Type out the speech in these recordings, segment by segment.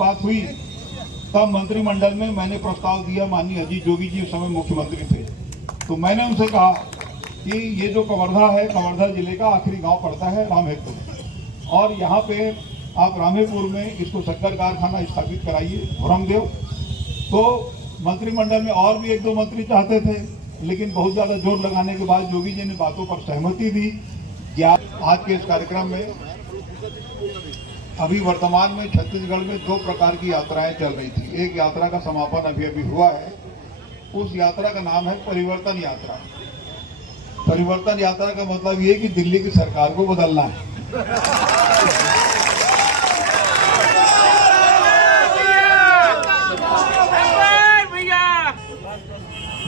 बात हुई तब मंत्रिमंडल में मैंने प्रस्ताव दिया, माननीय अजीत जोगी जी उस समय मुख्यमंत्री थे, तो मैंने उनसे कहा कि ये जो कवर्धा है, कवर्धा जिले का आखिरी गांव पड़ता है रामहेपुर, और यहाँ पे आप रामहेपुर में इसको शक्कर कारखाना स्थापित कराइए भरमदेव। तो मंत्रिमंडल में और भी एक दो मंत्री चाहते थे, लेकिन बहुत ज्यादा जोर लगाने के बाद योगी जी ने बातों पर सहमति दी। आज के इस कार्यक्रम में अभी वर्तमान में छत्तीसगढ़ में दो प्रकार की यात्राएं चल रही थी। एक यात्रा का समापन अभी हुआ है, उस यात्रा का नाम है परिवर्तन यात्रा। परिवर्तन यात्रा का मतलब ये कि दिल्ली की सरकार को बदलना है।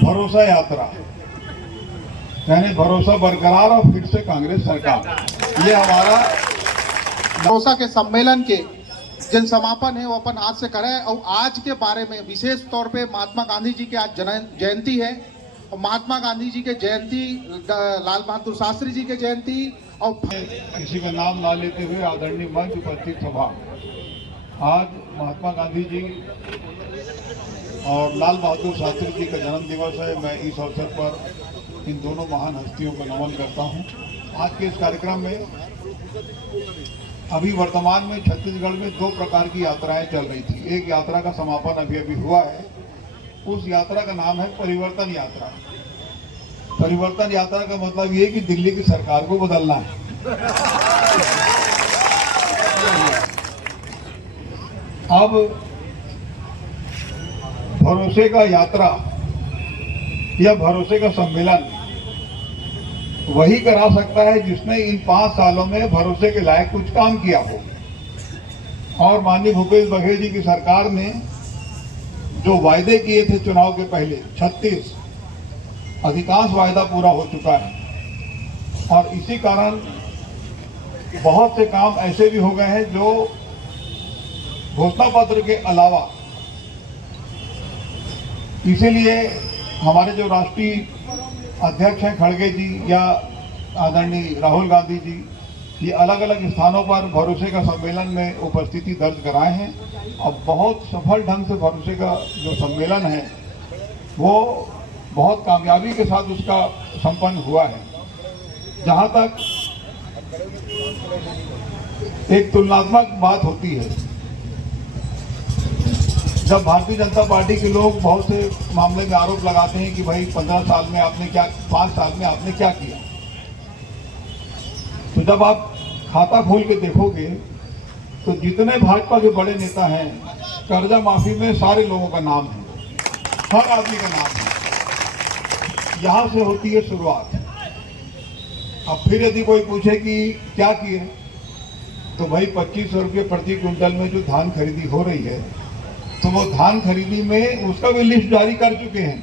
भरोसा यात्रा यानी भरोसा बरकरार और फिर से कांग्रेस सरकार, ये हमारा भरोसा के सम्मेलन के जिन समापन है वो अपन आज से करें। और आज के बारे में विशेष तौर पे महात्मा गांधी जी की आज जयंती है, और महात्मा गांधी जी के जयंती, लाल बहादुर शास्त्री जी के जयंती, और किसी का नाम ना लेते हुए आदरणीय मंच उपस्थित सभा, आज महात्मा गांधी जी और लाल बहादुर शास्त्री जी का जन्म दिवस है। मैं इस अवसर पर इन दोनों महान हस्तियों को नमन करता हूं। आज के इस कार्यक्रम में अभी वर्तमान में छत्तीसगढ़ में दो प्रकार की यात्राएं चल रही थी। एक यात्रा का समापन अभी हुआ है, उस यात्रा का नाम है परिवर्तन यात्रा। परिवर्तन यात्रा का मतलब ये कि दिल्ली की सरकार को बदलना है। अब भरोसे का यात्रा या भरोसे का सम्मेलन वही करा सकता है जिसने इन 5 सालों में भरोसे के लायक कुछ काम किया हो। और माननीय भूपेश बघेल जी की सरकार ने जो वायदे किए थे चुनाव के पहले 36, अधिकांश वायदा पूरा हो चुका है। और इसी कारण बहुत से काम ऐसे भी हो गए हैं जो घोषणा पत्र के अलावा, इसीलिए हमारे जो राष्ट्रीय अध्यक्ष हैं खड़गे जी या आदरणीय राहुल गांधी जी, ये अलग अलग स्थानों पर भरोसे का सम्मेलन में उपस्थिति दर्ज कराए हैं। अब बहुत सफल ढंग से भरोसे का जो सम्मेलन है वो बहुत कामयाबी के साथ उसका संपन्न हुआ है। जहां तक एक तुलनात्मक बात होती है, जब भारतीय जनता पार्टी के लोग बहुत से मामले में आरोप लगाते हैं कि भाई 15 साल में आपने क्या, 5 साल में आपने क्या किया, तो जब आप खाता खोल के देखोगे तो जितने भाजपा के बड़े नेता हैं, कर्जा माफी में सारे लोगों का नाम है, हर आदमी का नाम है। यहां से होती है शुरुआत। अब फिर यदि कोई पूछे कि क्या किए, तो भाई 2500 रुपये प्रति क्विंटल में जो धान खरीदी हो रही है, तो वो धान खरीदी में उसका भी लिस्ट जारी कर चुके हैं,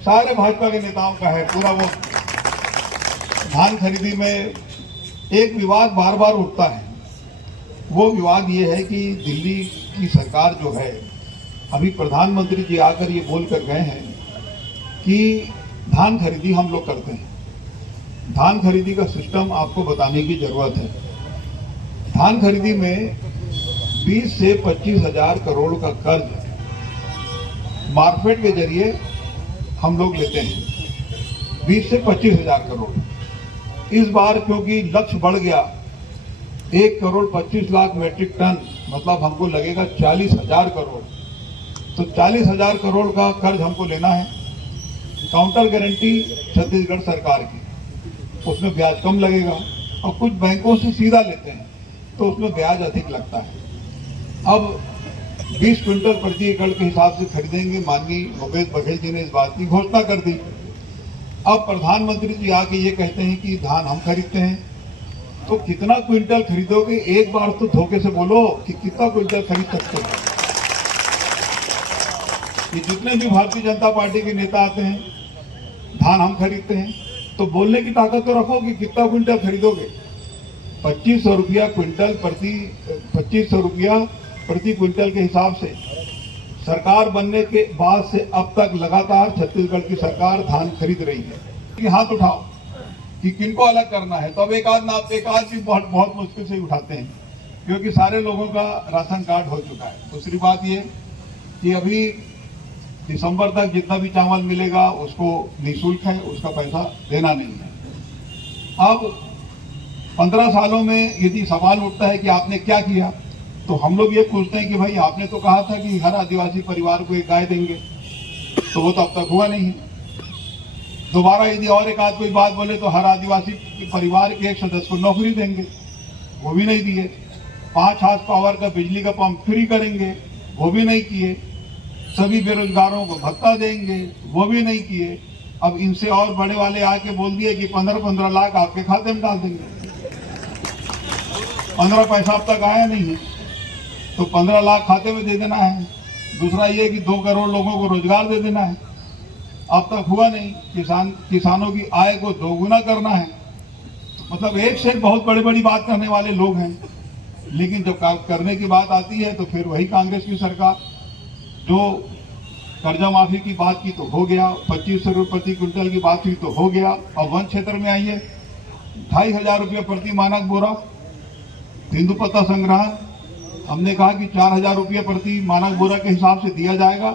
सारे भाजपा के नेताओं का है पूरा। वो धान खरीदी में एक विवाद बार बार उठता है, वो विवाद ये है कि दिल्ली की सरकार जो है, अभी प्रधानमंत्री जी आकर ये बोल कर गए हैं कि धान खरीदी हम लोग करते हैं। धान खरीदी का सिस्टम आपको बताने की जरूरत है। धान खरीदी में 20 से 25 हजार करोड़ का कर्ज मार्केट के जरिए हम लोग लेते हैं, 20 से 25 हजार करोड़। इस बार क्योंकि लक्ष्य बढ़ गया, 1 करोड़ 25 लाख मीट्रिक टन, मतलब हमको लगेगा 40 हजार करोड़। तो 40 हजार करोड़ का कर्ज हमको लेना है। काउंटर गारंटी छत्तीसगढ़ सरकार की, उसमें ब्याज कम लगेगा, और कुछ बैंकों से सीधा लेते हैं तो उसमें ब्याज अधिक लगता है। अब 20 क्विंटल प्रति एकड़ के हिसाब से खरीदेंगे। माननीय भूपेश बघेल जी ने इस बात की घोषणा कर दी। अब प्रधानमंत्री जी आके ये कहते हैं कि धान हम खरीदते हैं, तो कितना क्विंटल खरीदोगे? एक बार तो धोखे से बोलो कि कितना क्विंटल खरीद सकते हो। ये जितने भी भारतीय जनता पार्टी के नेता आते हैं, धान हम खरीदते हैं, तो बोलने की ताकत तो रखो कि कितना क्विंटल खरीदोगे। 2500 रुपया क्विंटल प्रति 2500 रुपया प्रति क्विंटल के हिसाब से सरकार बनने के बाद से अब तक लगातार छत्तीसगढ़ की सरकार धान खरीद रही है। कि हाथ उठाओ कि किनको अलग करना है, तो अब एक आध भी बहुत मुश्किल से उठाते हैं, क्योंकि सारे लोगों का राशन कार्ड हो चुका है। दूसरी बात ये कि अभी दिसंबर तक जितना भी चावल मिलेगा उसको निःशुल्क है, उसका पैसा देना नहीं है। अब 15 सालों में यदि सवाल उठता है कि आपने क्या किया, तो हम लोग ये पूछते हैं कि भाई आपने तो कहा था कि हर आदिवासी परिवार को एक गाय देंगे, तो वो तो अब तक हुआ नहीं है। दोबारा यदि और एक आध कोई बात बोले तो हर आदिवासी परिवार के एक सदस्य को नौकरी देंगे, वो भी नहीं दिए। 5 हार्स पावर का बिजली का पंप फ्री करेंगे, वो भी नहीं किए। सभी बेरोजगारों को भत्ता देंगे, वो भी नहीं किए। अब इनसे और बड़े वाले आके बोल दिए कि 15-15 लाख आपके खाते में डाल देंगे। 15 पैसा अब तक आया नहीं है, तो 15 लाख खाते में दे देना है। दूसरा ये कि 2 करोड़ लोगों को रोजगार दे देना है, अब तक हुआ नहीं। किसानों की आय को दोगुना करना है। मतलब एक से एक बहुत बड़ी बड़ी बात करने वाले लोग हैं, लेकिन जब करने की बात आती है तो फिर वही कांग्रेस की सरकार। जो कर्जा माफी की बात की तो हो गया, 2500 रुपये प्रति क्विंटल की बात हुई तो हो गया। अब वन क्षेत्र में आइए, 2500 रुपये प्रति मानक बोरा तेंदुपत्ता संग्रहण, हमने कहा कि 4000 रुपये प्रति मानक बोरा के हिसाब से दिया जाएगा।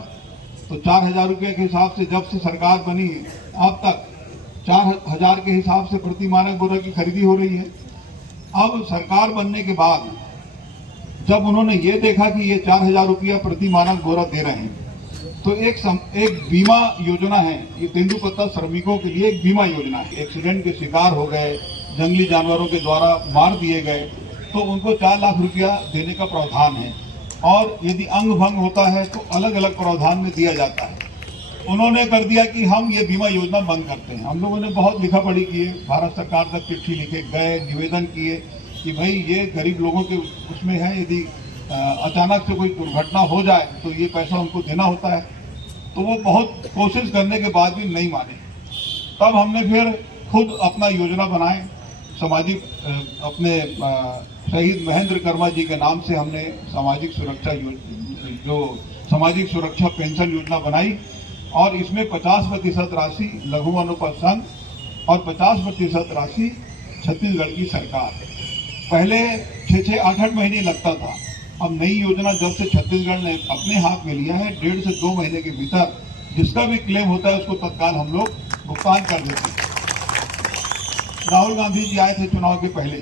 तो 4000 रुपये के हिसाब से जब से सरकार बनी अब तक 4000 के हिसाब से प्रति मानक बोरा की खरीदी हो रही है। अब सरकार बनने के बाद जब उन्होंने ये देखा कि ये 4000 रुपया प्रति मानक बोरा दे रहे हैं, तो एक बीमा योजना है। ये तेंदुपत्ता श्रमिकों के लिए एक बीमा योजना है। एक्सीडेंट के शिकार हो गए, जंगली जानवरों के द्वारा मार दिए गए, तो उनको 4 लाख रुपया देने का प्रावधान है। और यदि अंग भंग होता है तो अलग अलग प्रावधान में दिया जाता है। उन्होंने कर दिया कि हम ये बीमा योजना बंद करते हैं। हम लोगों ने बहुत लिखा पढ़ी किए, भारत सरकार तक चिट्ठी लिखे गए, निवेदन किए कि भाई ये गरीब लोगों के उसमें है, यदि अचानक से कोई दुर्घटना हो जाए तो ये पैसा उनको देना होता है। तो वो बहुत कोशिश करने के बाद भी नहीं माने। तब हमने फिर खुद अपना योजना बनाए, सामाजिक अपने शहीद महेंद्र कर्मा जी के नाम से हमने सामाजिक सुरक्षा पेंशन योजना बनाई। और इसमें 50% राशि लघु वनोपज संघ और 50% राशि छत्तीसगढ़ की सरकार। पहले 6-6, 8-8 महीने लगता था। अब नई योजना जब से छत्तीसगढ़ ने अपने हाथ में लिया है, 1.5 से 2 महीने के भीतर जिसका भी क्लेम होता है उसको तत्काल हम लोग भुगतान कर देते हैं। राहुल गांधी जी आए थे चुनाव के पहले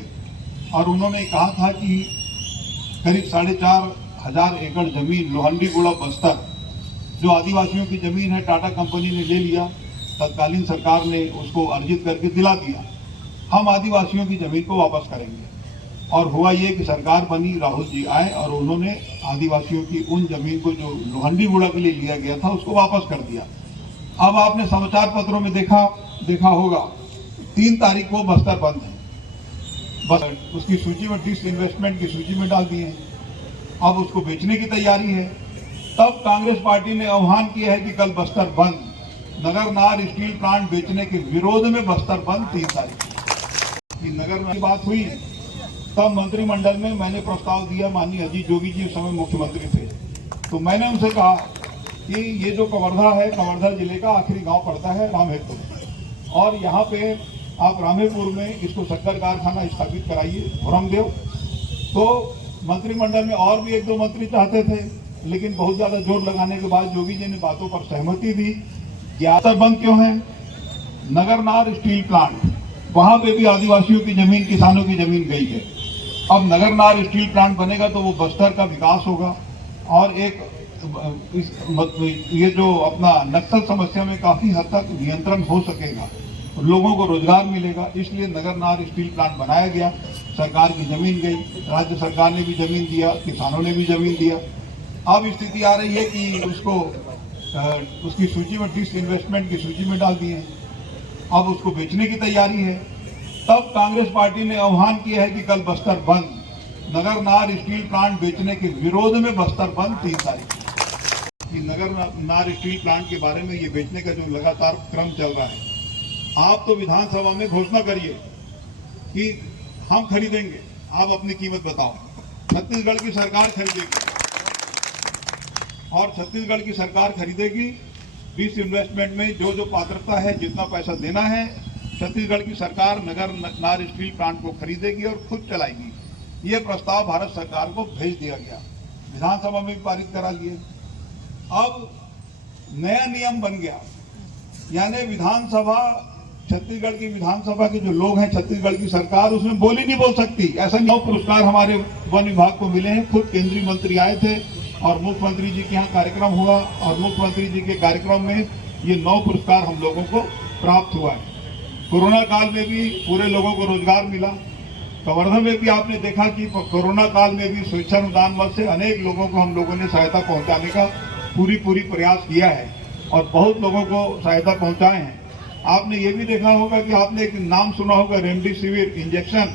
और उन्होंने कहा था कि करीब 4500 एकड़ जमीन लोहंडीगुड़ा बस्तर जो आदिवासियों की जमीन है टाटा कंपनी ने ले लिया। तत्कालीन सरकार ने उसको अर्जित करके दिला दिया। हम आदिवासियों की जमीन को वापस करेंगे। और हुआ ये कि सरकार बनी, राहुल जी आए और उन्होंने आदिवासियों की उन जमीन को जो लोहंडीगुड़ा के लिए लिया गया था उसको वापस कर दिया। अब आपने समाचार पत्रों में देखा होगा 3 तारीख को बस्तर बंद है। बस उसकी सूची में डिसइन्वेस्टमेंट की सूची में डाल दिए हैं। अब उसको बेचने की तैयारी है। तब कांग्रेस पार्टी ने आह्वान किया है कि कल बस्तर बंद, नगर नार स्टील प्लांट बेचने के विरोध में बस्तर बंद 3 तारीख की नगर में बात हुई। तब मंत्रिमंडल में मैंने प्रस्ताव दिया, माननीय अजीत जोगी जी उस समय मुख्यमंत्री थे, तो मैंने उनसे कहा कि ये जो कवर्धा है, कवर्धा जिले का आखिरी गांव पड़ता है रामहेपुर, और यहाँ पे आप रामहेपुर में इसको शक्कर कारखाना स्थापित कराइए धर्मदेव। तो मंत्रिमंडल में और भी 1-2 मंत्री चाहते थे, लेकिन बहुत ज्यादा जोर लगाने के बाद योगी जी ने बातों पर सहमति दी। ज्यादा बंद क्यों है? नगरनार स्टील प्लांट, वहां पे भी आदिवासियों की जमीन, किसानों की जमीन गई है। अब नगरनार स्टील प्लांट बनेगा तो वो बस्तर का विकास होगा और ये जो अपना नक्सल समस्या में काफी हद तक नियंत्रण हो सकेगा, लोगों को रोजगार मिलेगा। इसलिए नगरनार स्टील प्लांट बनाया गया। सरकार की जमीन गई, राज्य सरकार ने भी जमीन दिया, किसानों ने भी जमीन दिया। अब स्थिति आ रही है कि उसकी सूची में डिसइन्वेस्टमेंट की सूची में डाल दिए हैं। अब उसको बेचने की तैयारी है। तब कांग्रेस पार्टी ने आह्वान किया है कि कल बस्तर बंद, नगरनार स्टील प्लांट बेचने के विरोध में बस्तर बंद 3 तारीख की नगरनार स्टील प्लांट के बारे में ये बेचने का जो लगातार क्रम चल रहा है, आप तो विधानसभा में घोषणा करिए कि हम खरीदेंगे, आप अपनी कीमत बताओ। छत्तीसगढ़ की सरकार खरीदेगी और छत्तीसगढ़ की सरकार खरीदेगी। डिसइन्वेस्टमेंट में जो पात्रता है, जितना पैसा देना है, छत्तीसगढ़ की सरकार नगरनार स्टील प्लांट को खरीदेगी और खुद चलाएगी। ये प्रस्ताव भारत सरकार को भेज दिया गया, विधानसभा में भी पारित करा लिए। अब नया नियम बन गया, यानी विधानसभा, छत्तीसगढ़ की विधानसभा के जो लोग हैं, छत्तीसगढ़ की सरकार उसमें बोली नहीं बोल सकती। ऐसा 9 पुरस्कार हमारे वन विभाग को मिले हैं। खुद केंद्रीय मंत्री आए थे और मुख्यमंत्री जी के यहाँ कार्यक्रम हुआ और मुख्यमंत्री जी के कार्यक्रम में ये 9 पुरस्कार हम लोगों को प्राप्त हुआ है। कोरोना काल में भी पूरे लोगों को रोजगार मिला। कवर्धा में भी आपने देखा कि कोरोना काल में भी स्वेच्छानुदान मद से अनेक लोगों को हम लोगों ने सहायता पहुंचाने का पूरी प्रयास किया है और बहुत लोगों को सहायता पहुंचाए हैं। आपने ये भी देखा होगा कि आपने एक नाम सुना होगा, रेमडेसिविर इंजेक्शन।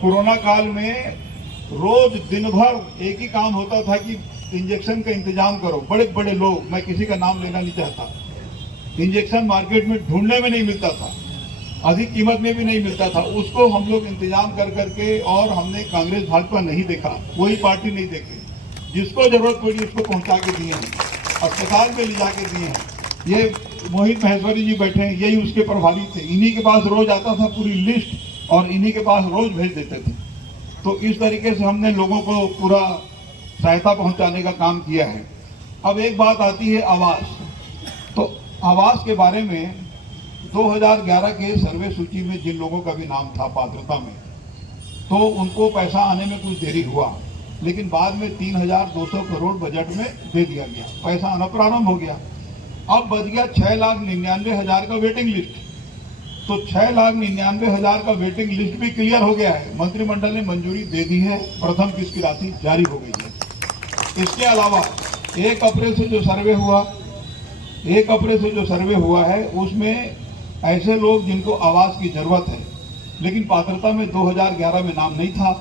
कोरोना काल में रोज दिन भर एक ही काम होता था कि इंजेक्शन का इंतजाम करो। बड़े बड़े लोग, मैं किसी का नाम लेना नहीं चाहता, इंजेक्शन मार्केट में ढूंढने में नहीं मिलता था, अधिक कीमत में भी नहीं मिलता था। उसको हम लोग इंतजाम कर करके, और हमने कांग्रेस भाजपा नहीं देखा, कोई पार्टी नहीं देखी, जिसको जरूरत पड़ी उसको पहुंचा के दिए हैं, अस्पताल में ले जाके दिए हैं। ये मोहित महेश्वरी जी बैठे हैं, यही उसके प्रभारी थे। इन्हीं के पास रोज आता था पूरी लिस्ट और इन्हीं के पास रोज भेज देते थे। तो इस तरीके से हमने लोगों को पूरा सहायता पहुंचाने का काम किया है। अब एक बात आती है आवास। तो आवास के बारे में 2011 के सर्वे सूची में जिन लोगों का भी नाम था पात्रता में, तो उनको पैसा आने में कुछ देरी हुआ, लेकिन बाद में 3,200 करोड़ बजट में दे दिया गया, पैसा आना प्रारंभ हो गया। अब बच गया 6,99,000 का वेटिंग लिस्ट। तो 6,99,000 का वेटिंग लिस्ट भी क्लियर हो गया है, मंत्रिमंडल ने मंजूरी दे दी है, प्रथम किस्त की राशि जारी हो गई है। इसके अलावा 1 अप्रैल से जो सर्वे हुआ है उसमें ऐसे लोग जिनको आवास की जरूरत है लेकिन पात्रता में 2011 में नाम नहीं था,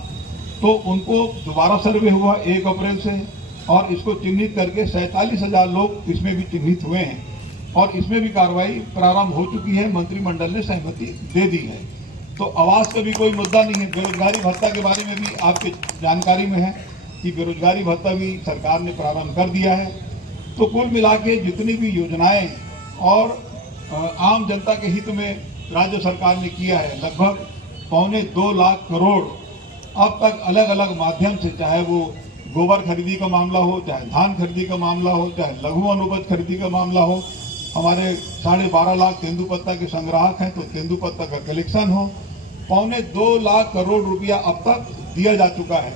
तो उनको दोबारा सर्वे हुआ 1 अप्रैल से और इसको चिन्हित करके 47,000 लोग इसमें भी चिन्हित हुए हैं और इसमें भी कार्रवाई प्रारंभ हो चुकी है, मंत्रिमंडल ने सहमति दे दी है। तो आवास का भी कोई मुद्दा नहीं है। बेरोजगारी भत्ता के बारे में भी आपके जानकारी में है कि बेरोजगारी भत्ता भी सरकार ने प्रारंभ कर दिया है। तो कुल मिला के जितनी भी योजनाएं और आम जनता के हित में राज्य सरकार ने किया है, लगभग 2.25 लाख करोड़ अब तक अलग अलग माध्यम से, चाहे वो गोबर खरीदी का मामला हो, चाहे धान खरीदी का मामला हो, चाहे लघु अनुबंध खरीदी का मामला हो, हमारे 12.5 लाख तेंदुपत्ता के संग्राहक हैं तो तेंदुपत्ता का कलेक्शन हो, 2.25 लाख करोड़ रुपया अब तक दिया जा चुका है।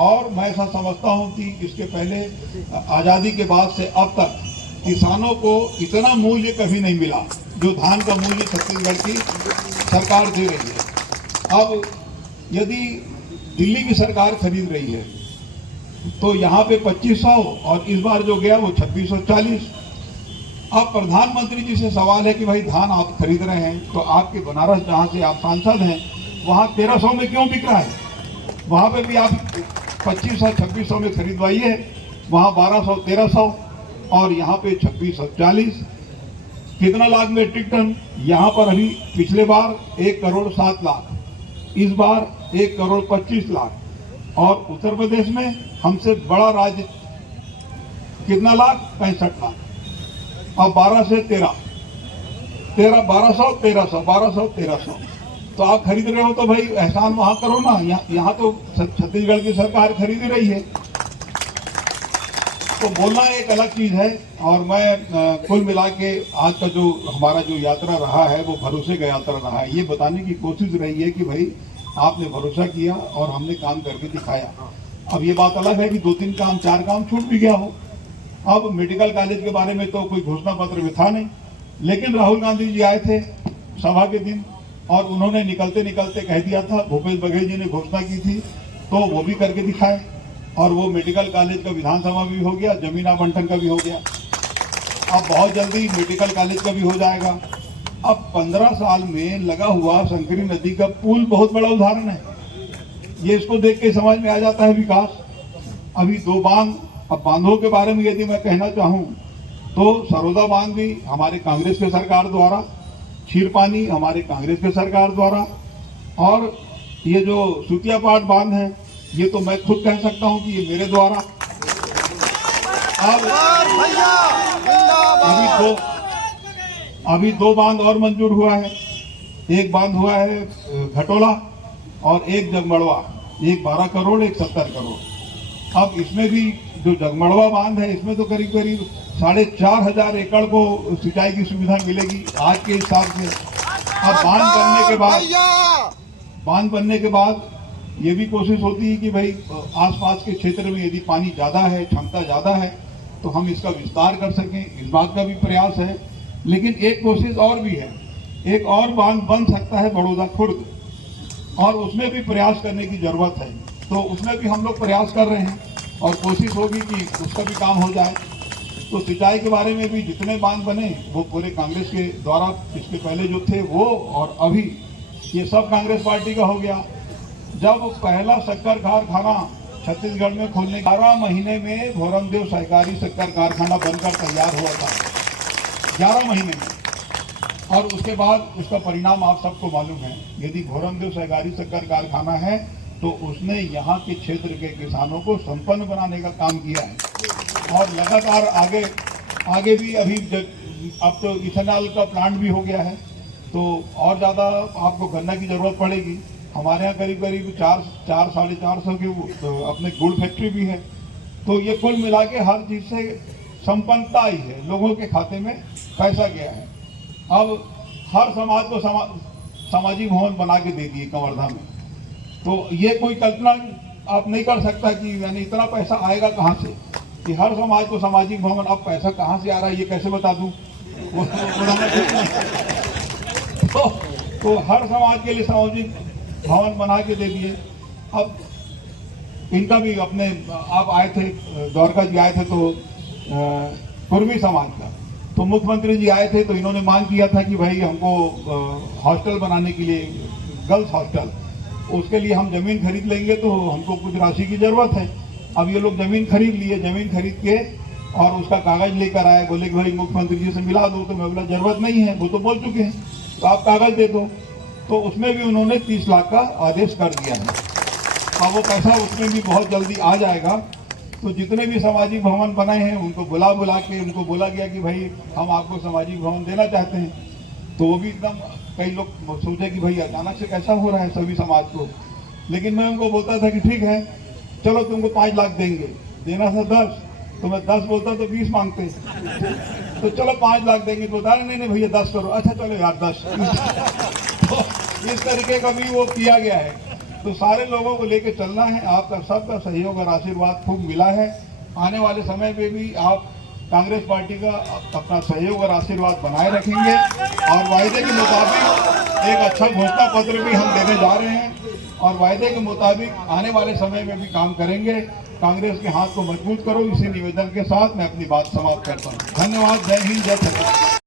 और मैं ऐसा समझता हूं कि इसके पहले आजादी के बाद से अब तक किसानों को इतना मूल्य कभी नहीं मिला जो धान का मूल्य छत्तीसगढ़ की सरकार दे रही है। अब यदि दिल्ली की सरकार खरीद रही है तो यहाँ पे 2500 और इस बार जो गया वो 2640। अब प्रधानमंत्री जी से सवाल है कि भाई धान आप खरीद रहे हैं तो आपके बनारस जहाँ से आप सांसद हैं वहाँ 1300 में क्यों बिक रहा है? वहाँ पे भी आप 2500-2600 में खरीदवाइए, वहाँ 1200-1300 और यहाँ पे 2640। कितना लाख मेट्रिक टन? यहाँ पर अभी पिछले बार 1,07 लाख, इस बार 1,25 लाख। और उत्तर प्रदेश में हमसे बड़ा राज्य कितना लाख? 65 लाख। अब 12 से 13, 1200 तो आप खरीद रहे हो तो भाई एहसान वहां करो ना। यहाँ तो छत्तीसगढ़ की सरकार खरीद रही है। तो बोलना एक अलग चीज है। और मैं कुल मिला के आज का जो हमारा जो यात्रा रहा है वो भरोसे का यात्रा रहा है। ये बताने की कोशिश रही है कि भाई आपने भरोसा किया और हमने काम करके दिखाया। अब ये बात अलग है कि 2-3 काम 4 काम छूट भी गया हो। अब मेडिकल कॉलेज के बारे में तो कोई घोषणा पत्र में था नहीं, लेकिन राहुल गांधी जी आए थे सभा के दिन और उन्होंने निकलते निकलते कह दिया था, भूपेश बघेल जी ने घोषणा की थी तो वो भी करके दिखाए और वो मेडिकल कॉलेज का विधानसभा भी हो गया, जमीन आवंटन का भी हो गया। अब बहुत जल्दी मेडिकल कॉलेज का भी हो जाएगा। अब 15 साल में लगा हुआ शंकरी नदी का पुल बहुत बड़ा उदाहरण है। ये इसको देख के समझ में आ जाता है विकास। अभी 2 बांध, अब बांधों के बारे में यदि मैं कहना चाहूं तो सरोदा बांध भी हमारे कांग्रेस के सरकार द्वारा, क्षीरपानी हमारे कांग्रेस के सरकार द्वारा, और ये जो सुतियापाट बांध है ये तो मैं खुद कह सकता हूं कि ये मेरे द्वारा। अभी 2 बांध और मंजूर हुआ है। एक बांध हुआ है घटोला और एक जगमड़वा। एक 12 करोड़, एक 70 करोड़। अब इसमें भी जो जगमड़वा बांध है, इसमें तो करीब करीब 4,500 एकड़ को सिंचाई की सुविधा मिलेगी आज के हिसाब से। अब बांध बनने के बाद ये भी कोशिश होती है कि भाई आसपास के क्षेत्र में यदि पानी ज्यादा है, क्षमता ज्यादा है, तो हम इसका विस्तार कर सकें, इस बात का भी प्रयास है। लेकिन एक कोशिश और भी है, एक और बांध बन सकता है बड़ौदा खुर्द, और उसमें भी प्रयास करने की जरूरत है। तो उसमें भी हम लोग प्रयास कर रहे हैं और कोशिश होगी कि उसका भी काम हो जाए। तो सिंचाई के बारे में भी जितने बांध बने वो पूरे कांग्रेस के द्वारा, इसके पहले जो थे वो और अभी, ये सब कांग्रेस पार्टी का हो गया। जब पहला शक्कर कारखाना छत्तीसगढ़ में खोलने 11 महीने में भोरमदेव सहकारी शक्कर कारखाना बनकर तैयार हुआ था, 11 महीने में। और उसके बाद उसका परिणाम आप सबको मालूम है। यदि भोरमदेव सहकारी शक्कर कारखाना है तो उसने यहाँ के क्षेत्र के किसानों को संपन्न बनाने का काम किया है। और लगातार आगे भी अभी अब तो इथेनॉल का प्लांट भी हो गया है, तो और ज़्यादा आपको गन्ना की जरूरत पड़ेगी। हमारे यहाँ करीब करीब 400-450 की अपने गुड़ फैक्ट्री भी है। तो ये कुल मिला के हर चीज़ से संपन्नता आई है, लोगों के खाते में पैसा गया है। अब हर समाज को सामाजिक भवन बना के दे दिए कवर्धा में। तो ये कोई कल्पना आप नहीं कर सकता कि यानी इतना पैसा आएगा कहाँ से, कि हर समाज को सामाजिक भवन। अब पैसा कहाँ से आ रहा है ये कैसे बता दूं? तो हर समाज के लिए सामाजिक भवन बना के दे दिए। अब इनका भी अपने आप आए थे, द्वारका जी आए थे, तो कुर्मी समाज का, तो मुख्यमंत्री जी आए थे, तो इन्होंने मांग किया था कि भाई हमको हॉस्टल बनाने के लिए, गर्ल्स हॉस्टल, उसके लिए हम जमीन खरीद लेंगे, तो हमको कुछ राशि की जरूरत है। अब ये लोग जमीन खरीद लिए, जमीन खरीद के और उसका कागज लेकर आए, बोले कि भाई मुख्यमंत्री जी से मिला दो। तो मैं बोला जरूरत नहीं है, वो तो बोल चुके हैं, तो आप कागज दे दो। तो उसमें भी उन्होंने 30 लाख का आदेश कर दिया है। अब वो पैसा उसमें भी बहुत जल्दी आ जाएगा। तो जितने भी सामाजिक भवन बने हैं उनको बुला के उनको बोला गया कि भाई हम आपको सामाजिक भवन देना चाहते हैं। तो वो भी एकदम, कई लोग सोचे कि भाई अचानक से कैसा हो रहा है सभी समाज को। लेकिन मैं उनको बोलता था कि ठीक है, चलो तुमको 5 लाख देंगे, देना था 10, तो मैं 10 बोलता तो 20 मांगते, तो चलो 5 लाख देंगे। तो बता रहे नहीं भैया 10 करो। अच्छा चलो यार 10। तो इस तरीके का भी वो किया गया है। तो सारे लोगों को लेकर चलना है। आपका सबका सहयोग और आशीर्वाद खूब मिला है। आने वाले समय में भी आप कांग्रेस पार्टी का अपना सहयोग और आशीर्वाद बनाए रखेंगे, और वायदे के मुताबिक एक अच्छा घोषणा पत्र भी हम देने जा रहे हैं, और वायदे के मुताबिक आने वाले समय में भी काम करेंगे। कांग्रेस के हाथ को मजबूत करो, इसी निवेदन के साथ मैं अपनी बात समाप्त करता हूँ। धन्यवाद। जय हिंद, जय छत्तीसगढ़।